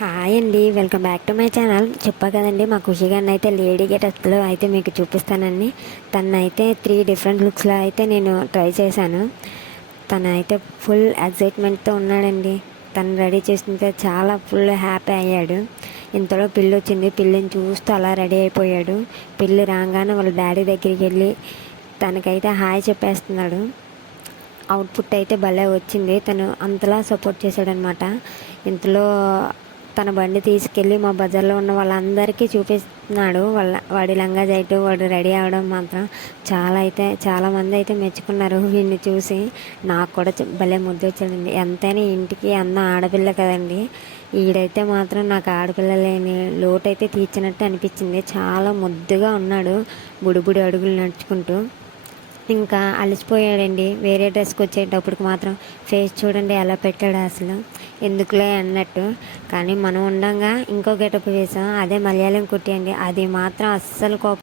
Hi అండి, welcome back to my channel. చెప్పా కదండి, మా ఖుషి గారిని అయితే లేడీ గెటప్లో అయితే మీకు చూపిస్తానండి. తనైతే 3 డిఫరెంట్ లుక్స్లో అయితే నేను ట్రై చేశాను. తనైతే ఫుల్ ఎగ్జైట్మెంట్తో ఉన్నాడండి. తను రెడీ చేసింటే చాలా ఫుల్ హ్యాపీ అయ్యాడు. ఇంతలో పిల్లి వచ్చింది. పిల్లిని చూస్తూ అలా రెడీ అయిపోయాడు. పిల్లి రాగానే వాళ్ళ డాడీ దగ్గరికి వెళ్ళి తనకైతే హాయ్ చెప్పేస్తున్నాడు. అవుట్పుట్ అయితే భలే వచ్చింది. తను అంతలా సపోర్ట్ చేశాడనమాట. ఇంతలో తన బండి తీసుకెళ్ళి మా బజార్లో ఉన్న వాళ్ళందరికీ చూపిస్తున్నాడు. వాడి లంగా జైటు వాడు రెడీ అవ్వడం మాత్రం చాలామంది అయితే మెచ్చుకున్నారు వీడిని చూసి. నాకు కూడా భలే ముద్దు వచ్చాడండి. ఎంతైనా ఇంటికి అన్న ఆడపిల్ల కదండి. ఈడైతే మాత్రం నాకు ఆడపిల్ల లేని లోటైతే తీర్చినట్టు అనిపించింది. చాలా ముద్దుగా ఉన్నాడు బుడిబుడి అడుగులు నడుచుకుంటూ. ఇంకా అలసిపోయాడండి. వేరే డ్రెస్కి వచ్చేటప్పటికి మాత్రం ఫేస్ చూడండి ఎలా పెట్టాడు, అసలు ఎందుకులే అన్నట్టు. కానీ మనం ఉండగా ఇంకో గెటప్ వేసాం, అదే మలయాళం కుట్టి అండి. అది మాత్రం అస్సలు